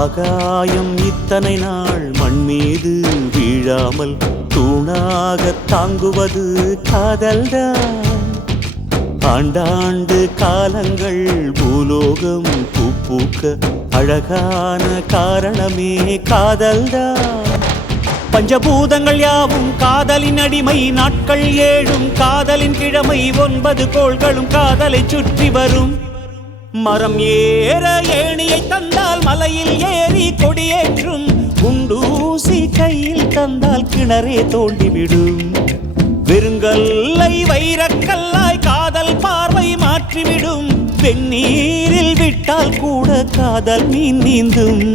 ஆகாயம் இத்தனை நாள் மண் மீது வீழாமல் தூணாக தாங்குவது காதல்தான். ஆண்டாண்டு காலங்கள் பூலோகம் பூக்க அழகான காரணமே காதல்தான். பஞ்சபூதங்கள் யாவும் காதலின் அடிமை, நாட்கள் 7 காதலின் கிழமை, 9 கோள்களும் காதலை சுற்றி வரும். மரம் ஏற ஏணியை தந்தால் மலையில் ஏறி கொடியேற்றும், குண்டூசி கையில் தந்தால் கிணறே தோண்டிவிடும். வெறுங்கல்லை வைரக்கல்லாய் காதல் பார்வை மாற்றிவிடும், வெந்நீரில் விட்டால் கூட காதல் மீன் நீந்தும்.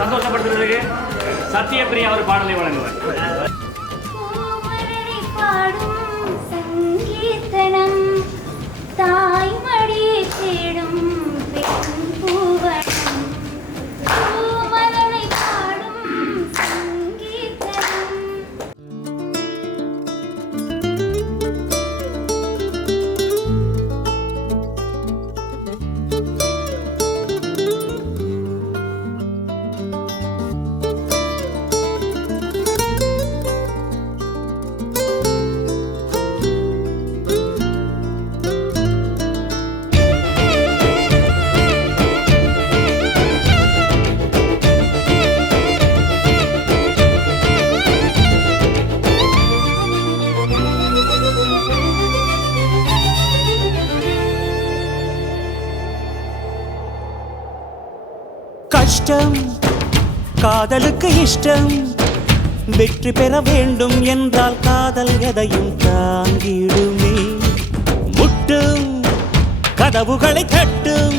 சந்தோஷப்படுத்துறதுக்கு சத்யபிரியா ஒரு பாடலை வழங்குவார். சங்கீர்த்தனம் தாய்மடி தேடும் பெண் பூவனம், பூமலரை பாடும் சங்கீர்த்தனம். கஷ்டம் காதலுக்கு இஷ்டம், வெற்றி பெற வேண்டும் என்றால் காதல் எதையும் தாங்கிடுமே. முட்டும் கதவுகளை தட்டும்,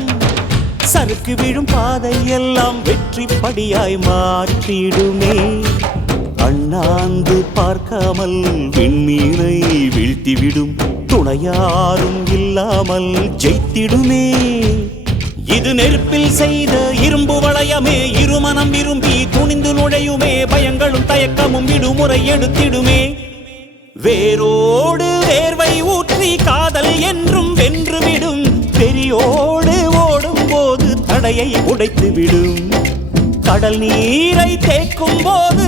சறுக்கு விழும் பாதை எல்லாம் வெற்றி படியாய் மாற்றிடுமே. அண்ணாந்து பார்க்காமல் விண்மீனை வீழ்த்திவிடும், துணையாரும் இல்லாமல் ஜெயித்திடுமே. இது நெருப்பில் செய்த இரும்பு வளையமே, இருமனம் விரும்பி துணிந்து நுழையுமே. பயங்களும் தயக்கமும் விடுமுறை எடுத்திடுமே. வேரோடு வேர்வை ஊற்றி காதல் என்றும் வென்றுவிடும், பெரியோடு ஓடும் போது தடையை உடைத்துவிடும். கடல் நீரை தேக்கும் போது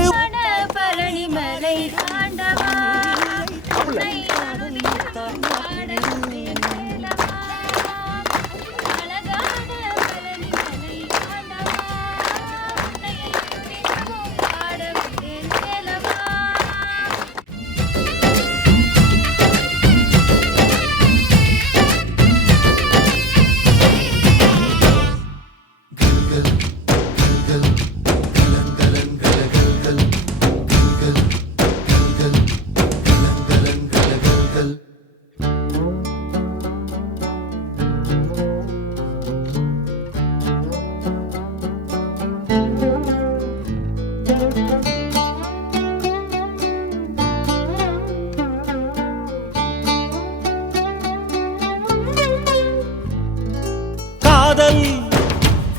காதல்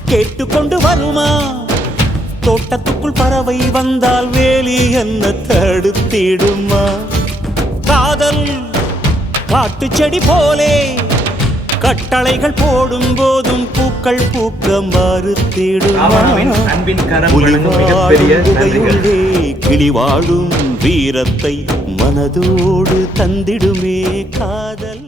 கேட்டுக்கொண்டு வருமா? தோட்டத்துக்குள் பறவை வந்தால் வேலி என்ன தடுத்திடுமா? காதல் காட்டு செடி போலே கட்டளைகள் போடும் போதும் பூக்கள் பூக்க மறுத்திடுமா? கிளி வாழும் வீரத்தை மனதோடு தந்திடுமே காதல்.